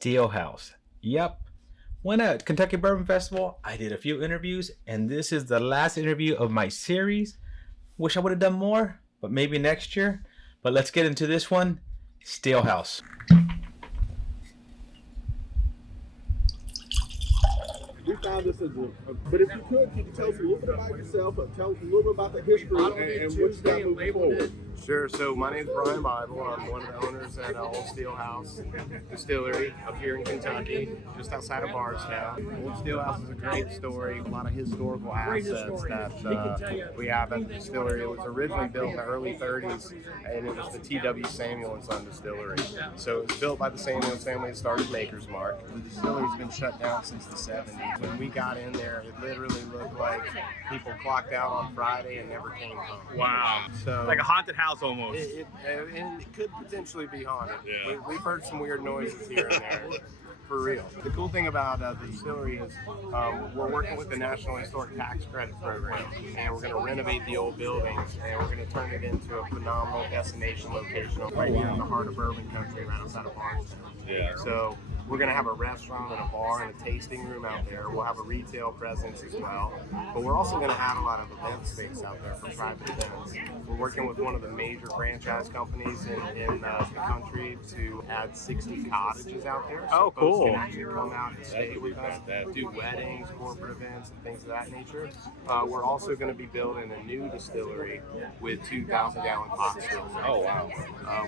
SteelHouse. Yep. When at Kentucky Bourbon Festival, I did a few interviews, and this is the last interview of my series. Wish I would have done more, but maybe next year. But let's get into this one, SteelHouse. We found this as but if you could you tell us a little bit about yourself, tell us a little bit about the history and what you got moving forward. Sure. So my name is Brian Bible. I'm one of the owners at Old SteelHouse Distillery up here in Kentucky, just outside of Bardstown. Old SteelHouse is a great story. A lot of historical assets that we have at the distillery. It was originally built in the early 30s, and it was the T.W. Samuel and Son Distillery. So it was built by the Samuels family that started Maker's Mark. The distillery's been shut down since the 70s. When we got in there, it literally looked like people clocked out on Friday and never came home. Wow. So like a haunted house almost. It could potentially be haunted. Yeah. We've heard some weird noises here and there. For real. The cool thing about the distillery is we're working with the National Historic Tax Credit Program, and we're going to renovate the old buildings, and we're going to turn it into a phenomenal destination location right here in the heart of bourbon country, right outside of Bardstown. Yeah. So we're going to have a restaurant and a bar and a tasting room out there. We'll have a retail presence as well, but we're also going to add a lot of event space out there for private events. We're working with one of the major franchise companies in the country to add 60 cottages out there. So oh, cool. Folks can actually come out and stay with us, do weddings, corporate events, and things of that nature. We're also going to be building a new distillery with 2,000-gallon pot stills. Oh, wow.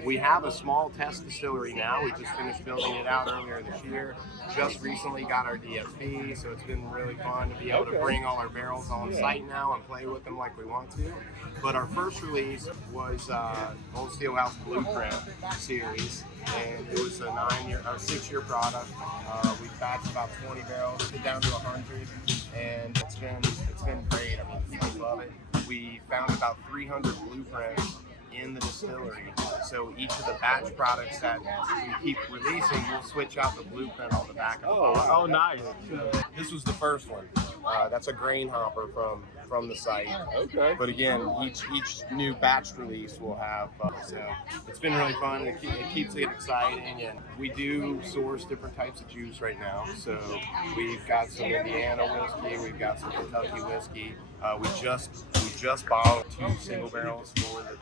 We have a small test distillery now. We just finished building it out earlier this year. Just recently got our DSP, so it's been really fun to be able to bring all our barrels on site now and play with them like we want to. But our first release was Old SteelHouse Blueprint series, and it was a 6-year product. We batched about 20 barrels, get down to 100, and it's been great. I mean, people love it. We found about 300 blueprints in the distillery, so each of the batch products that we keep releasing, we'll switch out the blueprint on the back of the bottle. Oh, nice. This was the first one. That's a grain hopper from the site. Okay. But again, each new batch release will have. So it's been really fun. It keeps it exciting, and we do source different types of juice right now. So we've got some Indiana whiskey, we've got some Kentucky whiskey. We just bottled 2 single barrels for the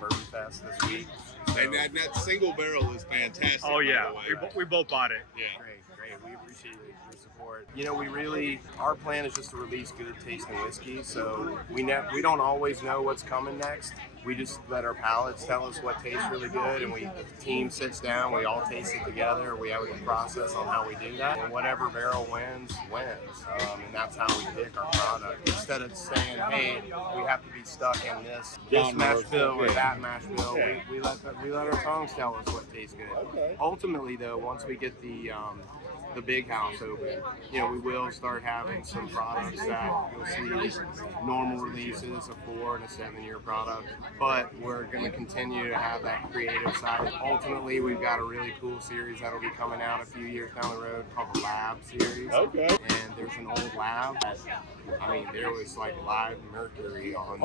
Bourbon Fest this week. So, and that single barrel is fantastic. Oh yeah, we both bought it. Yeah. Great. We appreciate your support. You know, our plan is just to release good tasting whiskey. So we don't always know what's coming next. We just let our palates tell us what tastes really good, and the team sits down, we all taste it together. We have a process on how we do that, and whatever barrel wins. And that's how we pick our product. Instead of saying, hey, we have to be stuck in this mash bill or that mash bill, we let our tongues tell us what tastes good. Okay. Ultimately, though, once we get the big house open, you know, we will start having some products that you'll see normal releases, a 4 and a 7-year product, but we're going to continue to have that creative side. Ultimately, we've got a really cool series that'll be coming out a few years down the road called the Lab series. Okay. And there's an old lab that, I mean, there was like live mercury on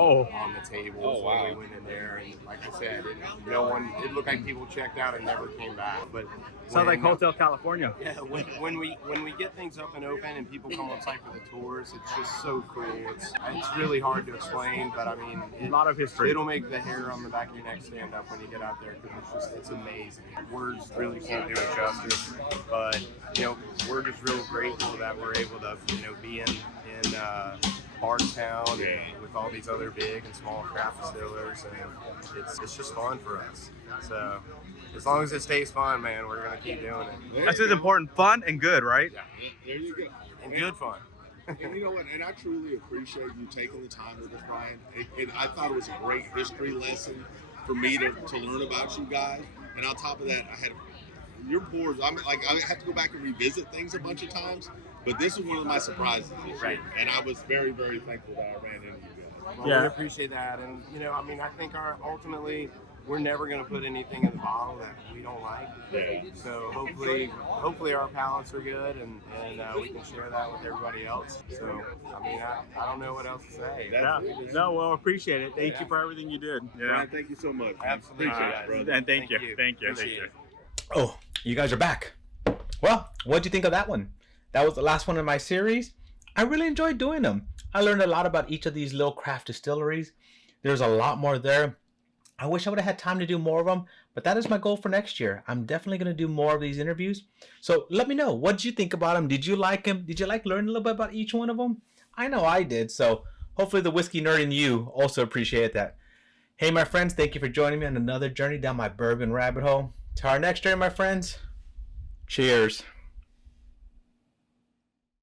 the tables when we went in there, and like I said, it looked like people checked out and never came back. But Sounds like Hotel California. yeah, when we get things up and open and people come on site for the tours, it's just so cool. It's really hard to explain, but I mean, A lot of history. It'll make the hair on the back of your neck stand up when you get out there, because it's amazing. Words really can't do it justice, but you know, we're just real grateful that we're able to be in Bardstown and with all these other big and small craft distillers, and it's just fun for us. So as long as it stays fun, man, we're gonna keep doing it. That's what's important. Fun and good, right? Yeah, there you go. And good fun. And you know what? And I truly appreciate you taking the time with us, Brian. I thought it was a great history lesson for me to learn about you guys. And on top of that, I had your pours. I have to go back and revisit things a bunch of times. But this was one of my surprises this year. And I was very, very thankful that I ran into you guys. Well, we appreciate that. And, I mean, I think ultimately, we're never going to put anything in the bottle that we don't like. Yeah. So hopefully our palates are good, and we can share that with everybody else. So, I mean, I don't know what else to say. No, well, appreciate it. Thank you for everything you did. Yeah. Brian, thank you so much. Absolutely. Appreciate it, brother. And thank you. Appreciate it. Oh, you guys are back. Well, what'd you think of that one? That was the last one in my series. I really enjoyed doing them. I learned a lot about each of these little craft distilleries. There's a lot more there. I wish I would have had time to do more of them, but that is my goal for next year. I'm definitely going to do more of these interviews. So let me know. What did you think about them? Did you like them? Did you like learning a little bit about each one of them? I know I did. So hopefully the whiskey nerd in you also appreciated that. Hey, my friends, thank you for joining me on another journey down my bourbon rabbit hole. To our next journey, my friends, cheers.